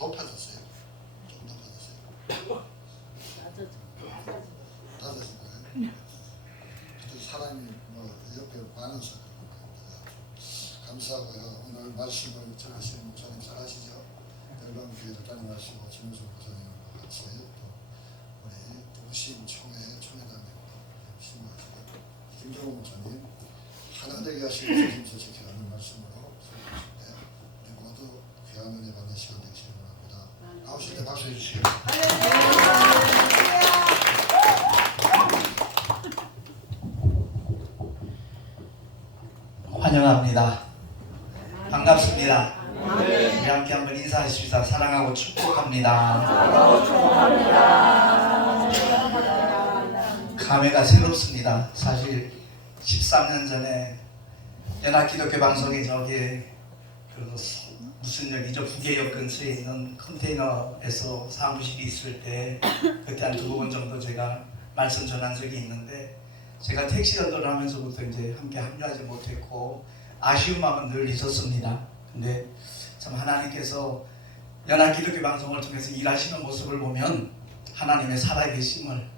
높아졌어요. 좀 높아졌어요. 낮아진 거예요. 사람이 뭐 옆에 많아서 감사하고요. 오늘 말씀을 전하시는 목사님 잘 하시죠? 열방교회도 다녀가시고 김우수 목사님과 같이 또 우리 동심 총회장님과 신부하시고 김정우 목사님 하나 되게 하시고 주님께서 지켜가는 말씀으로 소개하실 때 우리 모두 귀한 은혜 받는 시간 되시길 바랍니다. 나오실 때 박수 해주시기 바랍니다. 환영합니다. 반갑습니다. 우리 함께 한번 인사하십시다. 사랑하고 축복합니다. 감회가 새롭습니다. 사실 13년 전에 연합기독교 방송이 저기 무슨 역이죠? 부계역 근처에 있는 컨테이너에서 사무실이 있을 때 그때 한 2번 정도 제가 말씀 전한 적이 있는데 제가 택시 연도를 하면서부터 이제 함께 합류하지 못했고 아쉬운 마음은 늘 있었습니다. 근데 참 하나님께서 연합기독교 방송을 통해서 일하시는 모습을 보면 하나님의 살아계심을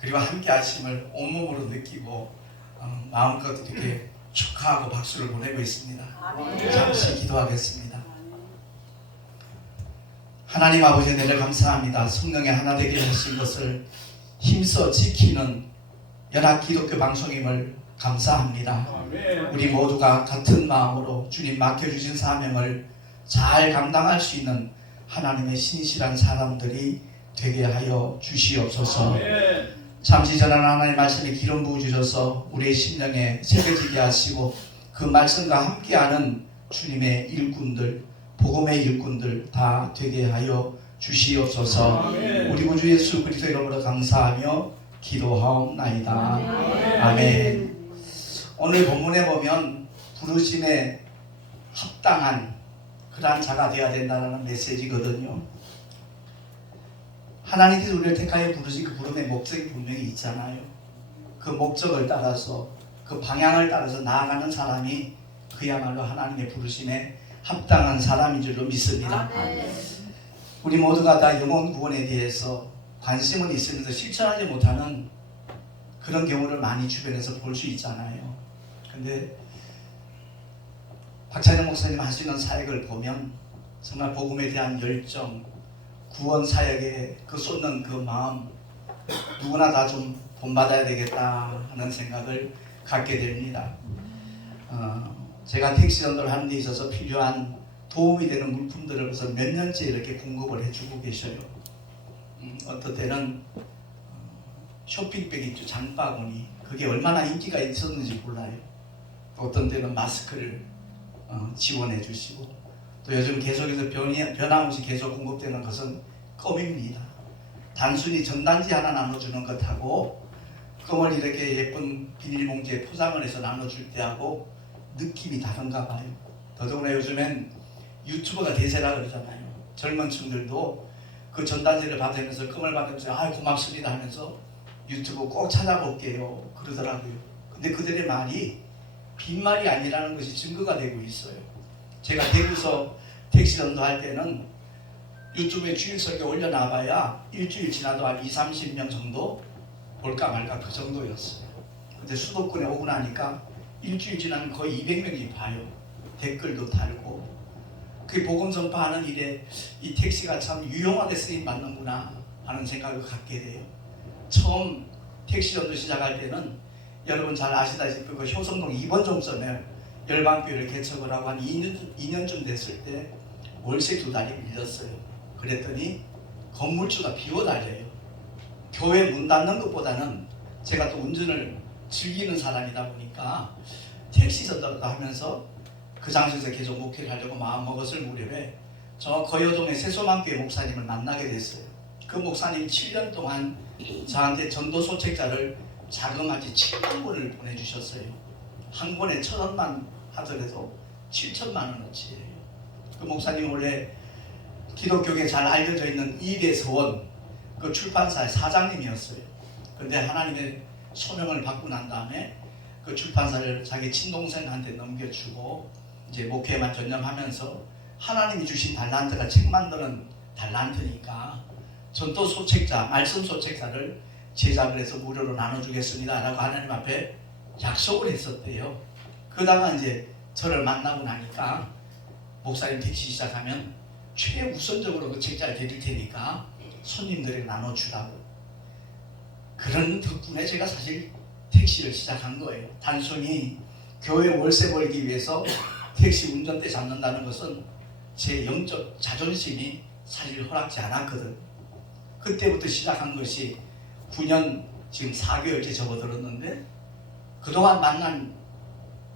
그리고 함께 하심을 온몸으로 느끼고 마음껏 이렇게 축하하고 박수를 보내고 있습니다. 잠시 기도하겠습니다. 하나님 아버지 늘 감사합니다. 성령의 하나 되게 하신 것을 힘써 지키는 연합기독교 방송임을 감사합니다. 우리 모두가 같은 마음으로 주님 맡겨주신 사명을 잘 감당할 수 있는 하나님의 신실한 사람들이 되게 하여 주시옵소서. 잠시 전하는 하나님의 말씀에 기름 부어주셔서 우리의 심령에 새겨지게 하시고 그 말씀과 함께하는 주님의 일꾼들, 복음의 일꾼들 다 되게 하여 주시옵소서. 우리 구주 예수 그리스도 이름으로 감사하며 기도하옵나이다. 아멘. 오늘 본문에 보면 부르심에 합당한 그러한 자가 되어야 된다는 메시지거든요. 하나님께서 우리를 택하여 부르신 그 부름의 목적이 분명히 있잖아요. 그 목적을 따라서 그 방향을 따라서 나아가는 사람이 그야말로 하나님의 부르심에 합당한 사람인 줄로 믿습니다. 우리 모두가 다 영혼 구원에 대해서 관심은 있으면서 실천하지 못하는 그런 경우를 많이 주변에서 볼 수 있잖아요. 근데 박찬영 목사님 하시는 사역을 보면 정말 복음에 대한 열정, 구원 사역에 그 쏟는 그 마음 누구나 다 좀 본받아야 되겠다 하는 생각을 갖게 됩니다. 제가 택시 연도를 하는 데 있어서 필요한 도움이 되는 물품들을 벌써 몇 년째 이렇게 공급을 해주고 계셔요. 어떤 때는 쇼핑백 있죠. 장바구니. 그게 얼마나 인기가 있었는지 몰라요. 어떤 때는 마스크를 지원해 주시고 또 요즘 계속해서 변함없이 계속 공급되는 것은 껌입니다. 단순히 전단지 하나 나눠주는 것하고 껌을 이렇게 예쁜 비닐봉지에 포장을 해서 나눠줄 때하고 느낌이 다른가 봐요. 더더구나 요즘엔 유튜버가 대세라 그러잖아요. 젊은 층들도 그 전단지를 받으면서 껌을 받으면서 아 고맙습니다 하면서 유튜브 꼭 찾아볼게요 그러더라고요. 근데 그들의 말이 빈말이 아니라는 것이 증거가 되고 있어요. 제가 대구서 택시 전도할 때는 유튜브에 주일설교 올려놔봐야 일주일 지나도 한 20-30명 정도 볼까 말까 그 정도였어요. 근데 수도권에 오고 나니까 일주일 지나면 거의 200명이 봐요. 댓글도 달고. 그 복음 전파하는 일에 이 택시가 참 유용하게 쓰임 받는구나 하는 생각을 갖게 돼요. 처음 택시 전도 시작할 때는 여러분 잘 아시다시피 그 효성동 2번 종점에 열방교회를 개척을 하고 한 2년쯤 됐을 때 월세 2달이 밀렸어요. 그랬더니 건물주가 비워달래요. 교회 문 닫는 것보다는 제가 또 운전을 즐기는 사람이다 보니까 택시 전도를 하면서 그 장소에서 계속 목회를 하려고 마음먹었을 무렵에 저 거여동의 새소망교회 목사님을 만나게 됐어요. 그 목사님이 7년 동안 저한테 전도 소책자를 자그마치 7만 권을 보내주셨어요. 한 권에 1,000원만 하더라도 7천만 원어치예요. 그 목사님 원래 기독교계 잘 알려져 있는 이대서원 그 출판사의 사장님이었어요. 그런데 하나님의 소명을 받고 난 다음에 그 출판사를 자기 친동생한테 넘겨주고 이제 목회만 전념하면서 하나님이 주신 달란트가 책 만드는 달란트니까 전도 소책자, 말씀 소책자를 제작을 해서 무료로 나눠주겠습니다 라고 하나님 앞에 약속을 했었대요. 그러다가 이제 저를 만나고 나니까 목사님 택시 시작하면 최우선적으로 그 책자를 드릴 테니까 손님들에게 나눠주라고. 그런 덕분에 제가 사실 택시를 시작한 거예요. 단순히 교회 월세 벌기 위해서 택시 운전대 잡는다는 것은 제 영적 자존심이 사실 허락지 않았거든. 그때부터 시작한 것이 9년 지금 4개월째 접어들었는데 그동안 만난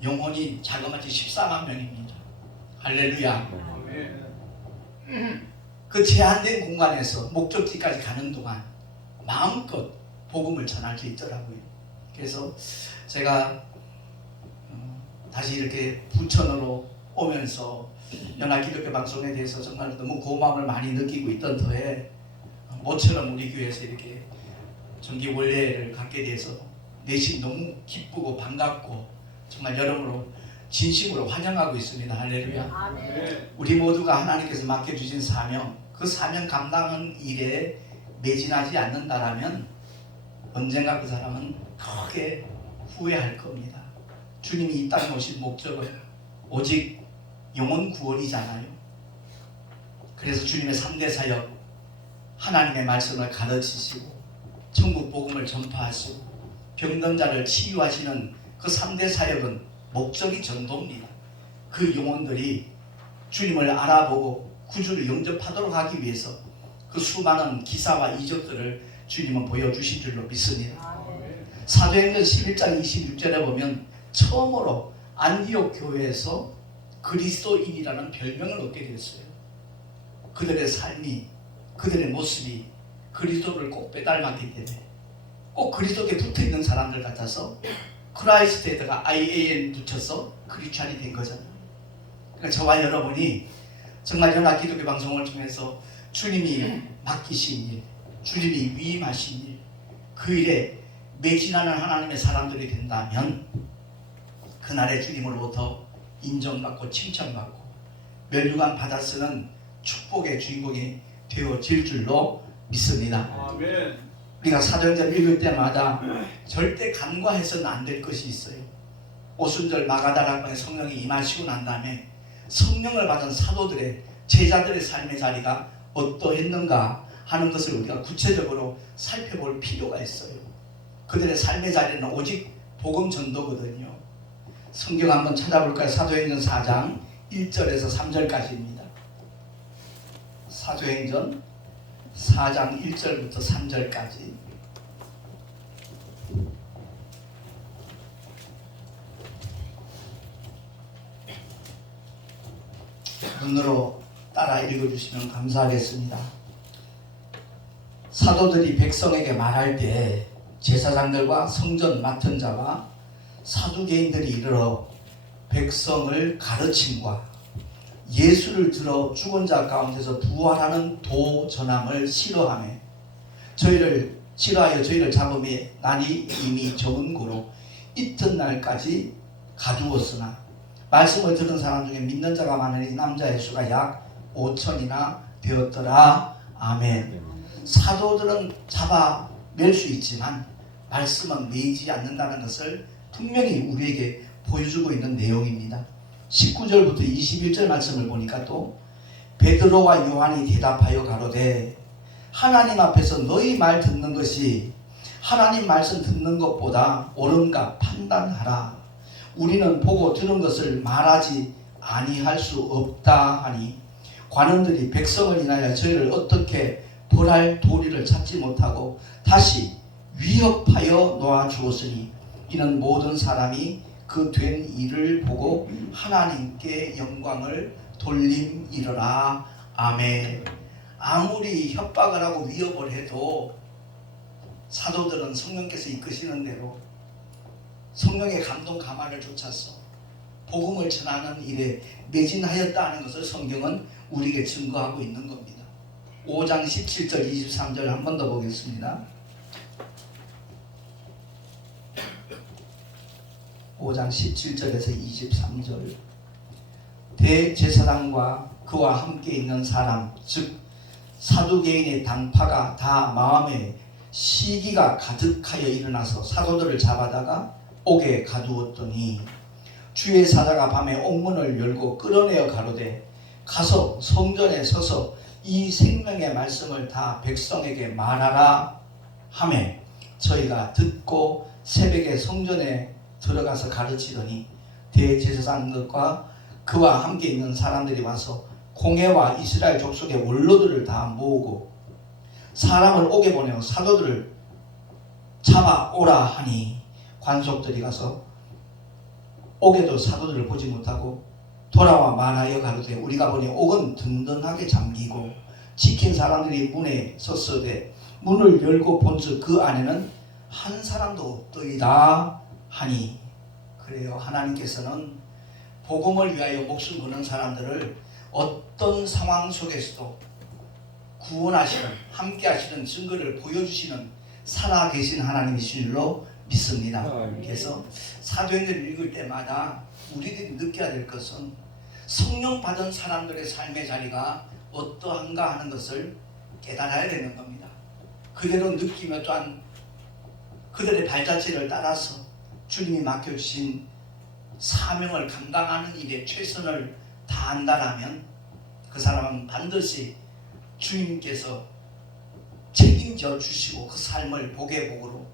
영혼이 자그마치 14만 명입니다. 할렐루야. 그 제한된 공간에서 목적지까지 가는 동안 마음껏 복음을 전할 수 있더라고요. 그래서 제가 다시 이렇게 부천으로 오면서 연합기독교 방송에 대해서 정말 너무 고마움을 많이 느끼고 있던 터에 모처럼 우리 교회에서 이렇게 정기 원례를 갖게 돼서 내심 너무 기쁘고 반갑고 정말 여러분으로 진심으로 환영하고 있습니다. 할렐루야. 아멘. 우리 모두가 하나님께서 맡겨주신 사명, 그 사명 감당하는 일에 매진하지 않는다라면 언젠가 그 사람은 크게 후회할 겁니다. 주님이 이 땅에 오신 목적은 오직 영혼 구원이잖아요. 그래서 주님의 3대 사역, 하나님의 말씀을 가르치시고 천국 복음을 전파하시고 병든 자를 치유하시는 그 3대 사역은 목적이 전도입니다. 그 영혼들이 주님을 알아보고 구주를 영접하도록 하기 위해서 그 수많은 기사와 이적들을 주님은 보여주신 줄로 믿습니다. 사도행전 11장 26절에 보면 처음으로 안디옥 교회에서 그리스도인이라는 별명을 얻게 됐어요. 그들의 삶이, 그들의 모습이 그리스도를 꼭 빼닮았기 때문에 꼭 그리스도께 붙어있는 사람들 같아서 크라이스트에다가 IAN 붙여서 크리스찬이 된 거잖아요. 그러니까 저와 여러분이 정말 연합기독교 방송을 통해서 주님이 맡기신 일, 주님이 위임하신 일, 그 일에 매진하는 하나님의 사람들이 된다면 그날의 주님으로부터 인정받고 칭찬받고 면류관 받아 쓰는 축복의 주인공이 되어질 줄로 믿습니다. 아멘. 우리가 사도행전 읽을 때마다 절대 간과해서는 안 될 것이 있어요. 오순절 마가다락방에 성령이 임하시고 난 다음에 성령을 받은 사도들의 제자들의 삶의 자리가 어떠했는가 하는 것을 우리가 구체적으로 살펴볼 필요가 있어요. 그들의 삶의 자리는 오직 복음 전도거든요. 성경 한번 찾아볼까요? 사도행전 4장 1절에서 3절까지입니다. 사도행전 4장 1절부터 3절까지. 눈으로 따라 읽어주시면 감사하겠습니다. 사도들이 백성에게 말할 때 제사장들과 성전 맡은 자와 사두개인들이 이르러 백성을 가르침과 예수를 들어 죽은 자 가운데서 부활하는 도 전함을 싫어하며 저희를 잡음에 날이 이미 적은 고로 이튿날까지 가두었으나 말씀을 들은 사람 중에 믿는 자가 많으니 남자의 수가 약 5천이나 되었더라. 아멘. 사도들은 잡아낼 수 있지만 말씀은 매이지 않는다는 것을 분명히 우리에게 보여주고 있는 내용입니다. 19절부터 21절 말씀을 보니까 또 베드로와 요한이 대답하여 가로되 하나님 앞에서 너희 말 듣는 것이 하나님 말씀 듣는 것보다 옳은가 판단하라. 우리는 보고 들은 것을 말하지 아니할 수 없다 하니 관원들이 백성을 인하여 저희를 어떻게 벌할 도리를 찾지 못하고 다시 위협하여 놓아 주었으니 이는 모든 사람이 그 된 일을 보고 하나님께 영광을 돌림이러라. 아멘. 아무리 협박을 하고 위협을 해도 사도들은 성령께서 이끄시는 대로 성령의 감동 가마를 쫓아서 복음을 전하는 일에 매진하였다는 것을 성경은 우리에게 증거하고 있는 겁니다. 5장 17절 23절 한 번 더 보겠습니다. 5장 17절에서 23절 대제사장과 그 그와 함께 있는 사람, 즉 사두개인의 당파가 다 마음에 시기가 가득하여 일어나서 사도들을 잡아다가 옥에 가두었더니 주의 사자가 밤에 옥문을 열고 끌어내어 가로되 가서 성전에 서서 이 생명의 말씀을 다 백성에게 말하라 하매 저희가 듣고 새벽에 성전에 들어가서 가르치더니 대제사장들과 그와 함께 있는 사람들이 와서 공회와 이스라엘 족속의 원로들을 다 모으고 사람을 옥에 보내어 사도들을 잡아오라 하니 관속들이 가서 옥에도 사도들을 보지 못하고 돌아와 말하여 가로되 우리가 보니 옥은 든든하게 잠기고 지킨 사람들이 문에 섰으되 문을 열고 본즉 그 안에는 한 사람도 없더이다 하니 그래요. 하나님께서는 복음을 위하여 목숨 거는 사람들을 어떤 상황 속에서도 구원하시는 함께 하시는 증거를 보여주시는 살아계신 하나님이신 줄로 믿습니다. 그래서 사도행전을 읽을 때마다 우리들이 느껴야 될 것은 성령 받은 사람들의 삶의 자리가 어떠한가 하는 것을 깨달아야 되는 겁니다. 그대로 느끼며 또한 그들의 발자취를 따라서 주님이 맡겨주신 사명을 감당하는 일에 최선을 다한다라면 그 사람은 반드시 주님께서 책임져 주시고 그 삶을 복의 복으로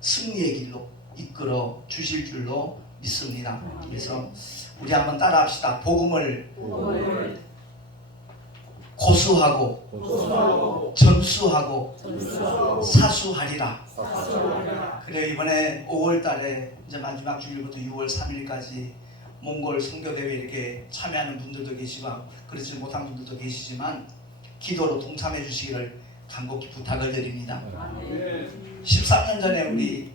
승리의 길로 이끌어 주실 줄로 믿습니다. 그래서 우리 한번 따라합시다. 복음을 고수하고 전수하고 사수하리라. 그래 이번에 5월달에 이제 마지막 주일부터 6월 3일까지 몽골 선교대회 이렇게 참여하는 분들도 계시고 그렇지 못한 분들도 계시지만 기도로 동참해 주시기를 간곡히 부탁을 드립니다. 13년 전에 우리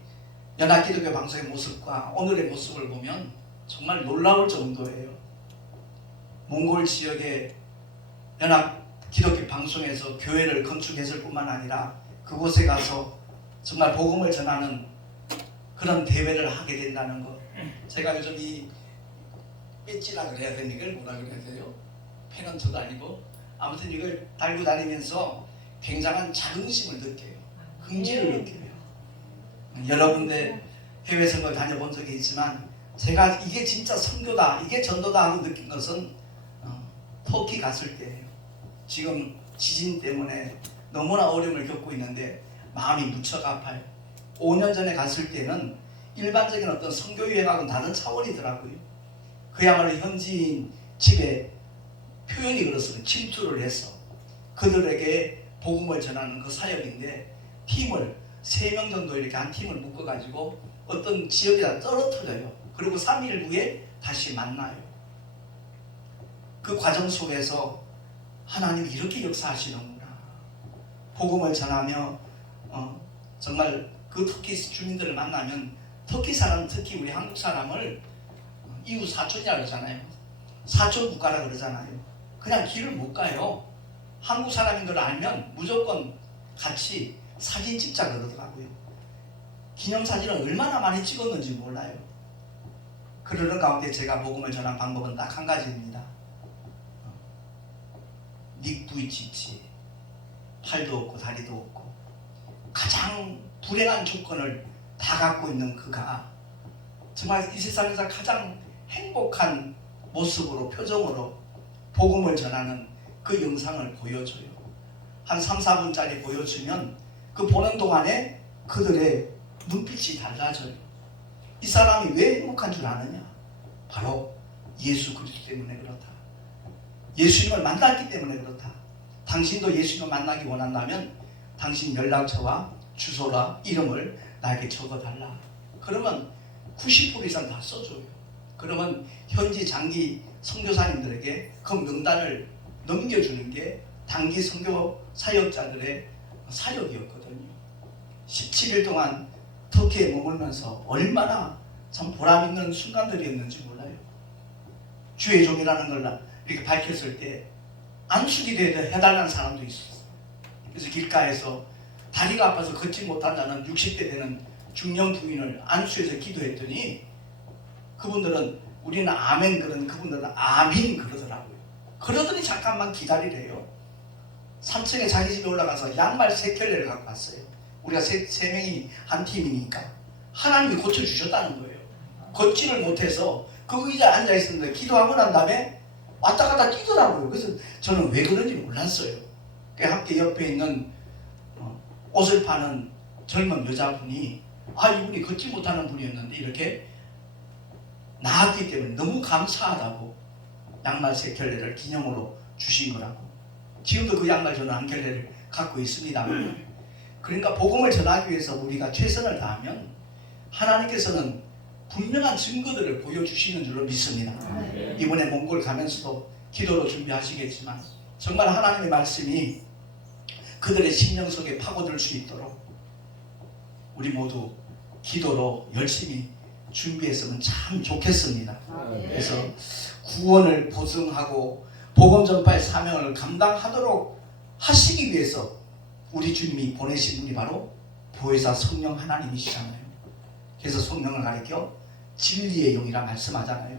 연합기독교 방송의 모습과 오늘의 모습을 보면 정말 놀라울 정도예요. 몽골 지역의 연합기독교 방송에서 교회를 건축했을 뿐만 아니라 그곳에 가서 정말 복음을 전하는 그런 대회를 하게 된다는 것. 제가 요즘 이 배지라 그래야 되는 걸 뭐라 그래야 돼요? 페넌트도 아니고 아무튼 이걸 달고 다니면서 굉장한 자긍심을 느껴요. 긍지를 느껴요. 여러 군데 해외 선거를 다녀본 적이 있지만 제가 이게 진짜 선교다, 이게 전도다 하고 느낀 것은 터키 갔을 때예요. 지금 지진 때문에 너무나 어려움을 겪고 있는데 마음이 무척 아파요. 5년 전에 갔을 때는 일반적인 어떤 선교 유행하고는 다른 차원이더라고요. 그야말로 현지인 집에 표현이 그렇습니다. 침투를 해서 그들에게 복음을 전하는 그 사역인데 팀을 3명 정도 이렇게 한 팀을 묶어가지고 어떤 지역에다 떨어뜨려요. 그리고 3일 후에 다시 만나요. 그 과정 속에서 하나님이 이렇게 역사하시는구나. 복음을 전하며 정말 그 터키 주민들을 만나면 터키 사람, 특히 우리 한국 사람을 이웃 사촌이라고 그러잖아요. 사촌 국가라고 그러잖아요. 그냥 길을 못 가요. 한국 사람인 걸 알면 무조건 같이 사진 찍자 그러더라고요. 기념사진을 얼마나 많이 찍었는지 몰라요. 그러는 가운데 제가 복음을 전한 방법은 딱 한 가지입니다. 닉 부이치치, 팔도 없고 다리도 없고 가장 불행한 조건을 다 갖고 있는 그가 정말 이 세상에서 가장 행복한 모습으로 표정으로 복음을 전하는 그 영상을 보여줘요. 한 3, 4분짜리 보여주면 그 보는 동안에 그들의 눈빛이 달라져요. 이 사람이 왜 행복한 줄 아느냐? 바로 예수 그리스도 때문에 그렇다. 예수님을 만났기 때문에 그렇다. 당신도 예수님을 만나기 원한다면 당신 연락처와 주소와 이름을 나에게 적어달라. 그러면 90% 이상 다 써줘요. 그러면 현지 장기 선교사님들에게 그 명단을 넘겨주는 게 단기 선교 사역자들의 사역이었거든요. 17일 동안 터키에 머물면서 얼마나 참 보람있는 순간들이었는지 몰라요. 주의 종이라는 걸 이렇게 밝혔을 때 안수기도 해달라는 사람도 있었어요. 그래서 길가에서 다리가 아파서 걷지 못한다는 60대 되는 중년 부인을 안수해서 기도했더니 그분들은 우리는 아멘 그러는 그분들은 아민 그러더라고요. 그러더니 잠깐만 기다리래요. 3층에 자기 집에 올라가서 양말 3켤레를 갖고 왔어요. 우리가 세 명이 한 팀이니까 하나님이 고쳐주셨다는 거예요. 걷지를 못해서 그 의자에 앉아있었는데 기도하고 난 다음에 왔다 갔다 뛰더라고요. 그래서 저는 왜 그런지 몰랐어요. 함께 옆에 있는 옷을 파는 젊은 여자분이 이분이 걷지 못하는 분이었는데 이렇게 나았기 때문에 너무 감사하다고 양말 3켤레를 기념으로 주신 거라고. 지금도 그 양말 저는 한 켤레를 갖고 있습니다. 그러니까 복음을 전하기 위해서 우리가 최선을 다하면 하나님께서는 분명한 증거들을 보여주시는 줄로 믿습니다. 이번에 몽골 가면서도 기도로 준비하시겠지만 정말 하나님의 말씀이 그들의 심령 속에 파고들 수 있도록 우리 모두 기도로 열심히 준비했으면 참 좋겠습니다. 그래서 구원을 보증하고 복음 전파의 사명을 감당하도록 하시기 위해서 우리 주님이 보내신 분이 바로 보혜사 성령 하나님이시잖아요. 그래서 성령을 가리켜 진리의 영이라 말씀하잖아요.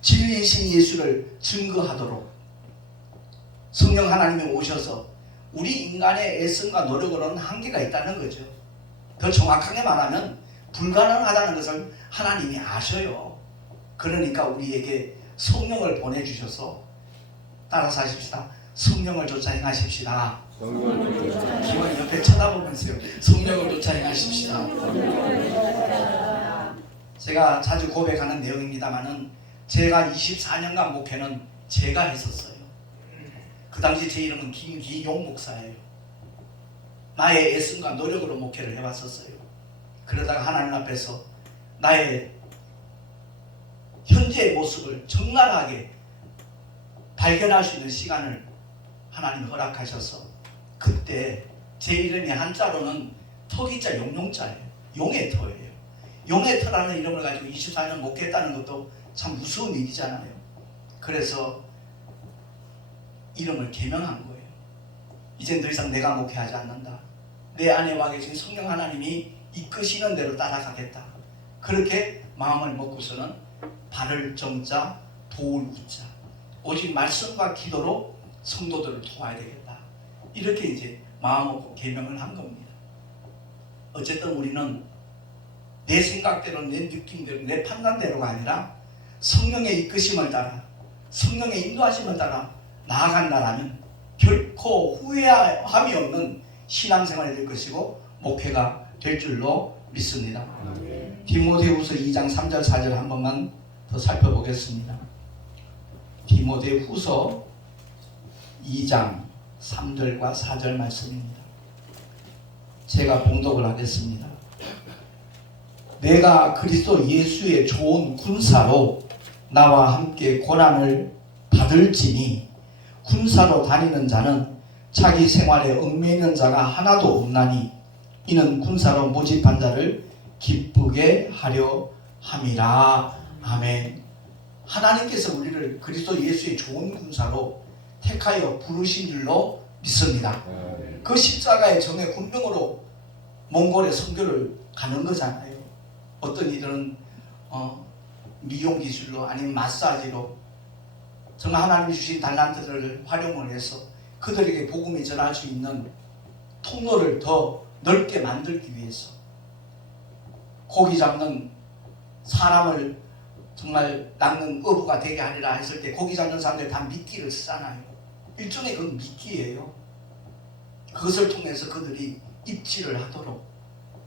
진리이신 예수를 증거하도록 성령 하나님이 오셔서 우리 인간의 애씀과 노력으로는 한계가 있다는 거죠. 더 정확하게 말하면 불가능하다는 것을 하나님이 아셔요. 그러니까 우리에게 성령을 보내주셔서 따라서 하십시다. 성령을 쫓아 행하십시다. 기왕 옆에 쳐다보면서요. 성령을 쫓아 행하십시다. 제가 자주 고백하는 내용입니다만은 제가 24년간 목회는 제가 했었어요. 그 당시 제 이름은 김기용 목사예요. 나의 애씀과 노력으로 목회를 해왔었어요. 그러다가 하나님 앞에서 나의 현재의 모습을 적나라하게 발견할 수 있는 시간을 하나님 허락하셔서 그때 제 이름이 한자로는 터기자 용용자예요. 용의 터예요. 용의 터라는 이름을 가지고 24년 목회했다는 것도 참 무서운 일이잖아요. 그래서 이름을 개명한 거예요. 이젠 더 이상 내가 목회하지 않는다. 내 안에 와 계신 성령 하나님이 이끄시는 대로 따라가겠다. 그렇게 마음을 먹고서는 발을 정자 도울 우자 오직 말씀과 기도로 성도들을 도와야 되겠다. 이렇게 이제 마음 먹고 개명을 한 겁니다. 어쨌든 우리는 내 생각대로 내 느낌대로 내 판단대로가 아니라 성령의 이끄심을 따라 성령의 인도하심을 따라 나아간다라면 결코 후회함이 없는 신앙생활이 될 것이고 목회가 될 줄로 믿습니다. 디모데후서 2장 3절 4절 한 번만 더 살펴보겠습니다. 디모데후서 2장 3절과 4절 말씀입니다. 제가 봉독을 하겠습니다. 내가 그리스도 예수의 좋은 군사로 나와 함께 고난을 받을지니 군사로 다니는 자는 자기 생활에 얽매이는 자가 하나도 없나니 이는 군사로 모집한 자를 기쁘게 하려 함이라. 아멘. 하나님께서 우리를 그리스도 예수의 좋은 군사로 택하여 부르신 줄로 믿습니다. 그 십자가의 정의 군병으로 몽골에 선교를 가는 거잖아요. 어떤 이들은 미용 기술로 아니면 마사지로 정말 하나님이 주신 달란트들을 활용을 해서 그들에게 복음이 전할 수 있는 통로를 더 넓게 만들기 위해서 고기 잡는 사람을 정말 낚는 어부가 되게 하리라 했을 때 고기 잡는 사람들이 다 미끼를 쓰잖아요. 일종의 그건 미끼예요. 그것을 통해서 그들이 입질을 하도록,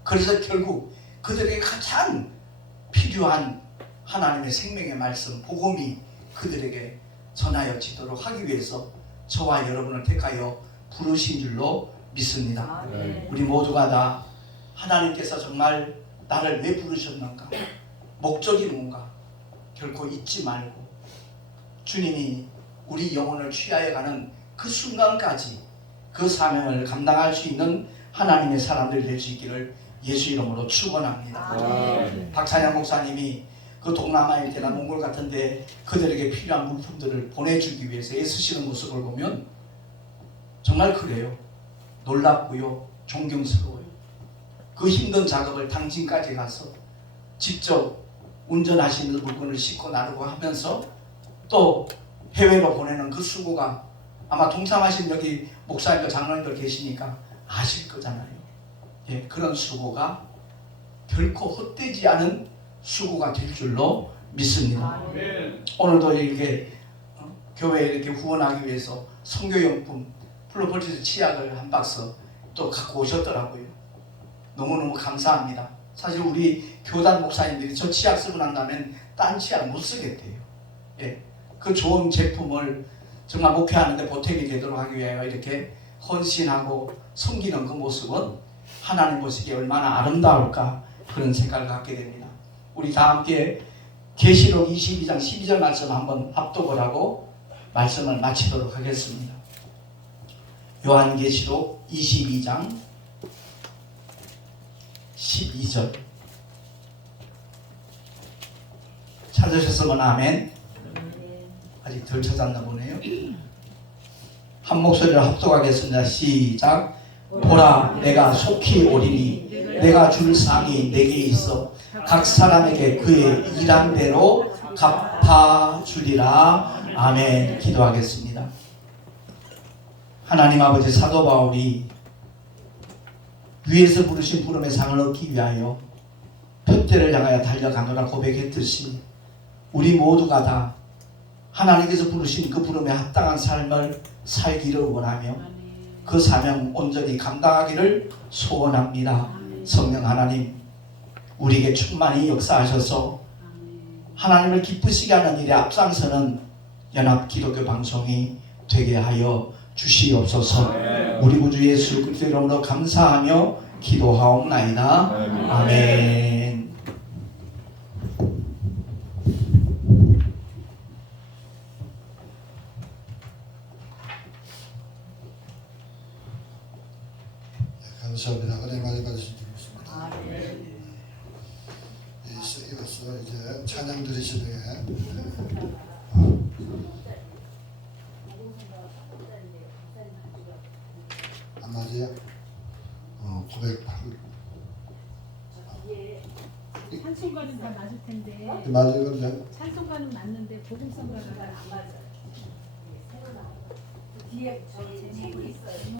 그래서 결국 그들에게 가장 필요한 하나님의 생명의 말씀 복음이 그들에게 전하여지도록 하기 위해서 저와 여러분을 택하여 부르신 줄로 믿습니다. 우리 모두가 다 하나님께서 정말 나를 왜 부르셨는가, 목적이 뭔가 결코 잊지 말고 주님이 우리 영혼을 취하여 가는 그 순간까지 그 사명을 감당할 수 있는 하나님의 사람들이 될 수 있기를 예수 이름으로 축원합니다. 박찬양 목사님이 그 동남아일 때나 몽골 같은데 그들에게 필요한 물품들을 보내주기 위해서 애쓰시는 모습을 보면 정말 그래요. 놀랍고요, 존경스러워요. 그 힘든 작업을 당진까지 가서 직접 운전하시는 물건을 싣고 나르고 하면서 또 해외로 보내는 그 수고가 아마 동참하신 여기 목사님들 장로님들 계시니까 아실 거잖아요. 예, 그런 수고가 결코 헛되지 않은 수고가 될 줄로 믿습니다. 오늘도 이렇게 교회에 이렇게 후원하기 위해서 선교용품 플로폴티스 치약을 한 박스 또 갖고 오셨더라고요. 너무너무 감사합니다. 사실 우리 교단 목사님들이 저 치약 쓰고 난 다음엔 딴 치약 못 쓰겠대요. 예, 그 좋은 제품을 정말 목회하는데 보탬이 되도록 하기 위하여 이렇게 헌신하고 섬기는 그 모습은 하나님 보시기에 얼마나 아름다울까 그런 생각을 갖게 됩니다. 우리 다 함께 계시록 22장 12절 말씀 한번 합독을 하고 말씀을 마치도록 하겠습니다. 요한계시록 22장 12절 찾으셨으면 아멘. 아직 덜 찾았나 보네요. 한 목소리로 합독하겠습니다. 시작. 보라, 내가 속히 오리니 내가 줄 상이 내게 있어 각 사람에게 그의 일한 대로 갚아주리라. 아멘. 기도하겠습니다. 하나님 아버지, 사도 바울이 위에서 부르신 부름의 상을 얻기 위하여 표대를 향하여 달려가노라 고백했듯이 우리 모두가 다 하나님께서 부르신 그 부름에 합당한 삶을 살기를 원하며 그 사명 온전히 감당하기를 소원합니다. 성령 하나님, 우리에게 충만히 역사하셔서 하나님을 기쁘시게 하는 일에 앞장서는 연합 기독교 방송이 되게 하여 주시옵소서. 우리 구주 예수 그리스도 이름으로 감사하며 기도하옵나이다. 아멘. 감사합니다. 은혜 많이 받으시기 바랍니다. 이어서 이제 찬양 드리시되 한마디야? 908 찬송가는 다 맞을 텐데 맞아요. 그러죠? 찬송가는 맞는데 복음성가가 안 맞아요. 뒤에 저기 책이 있어요.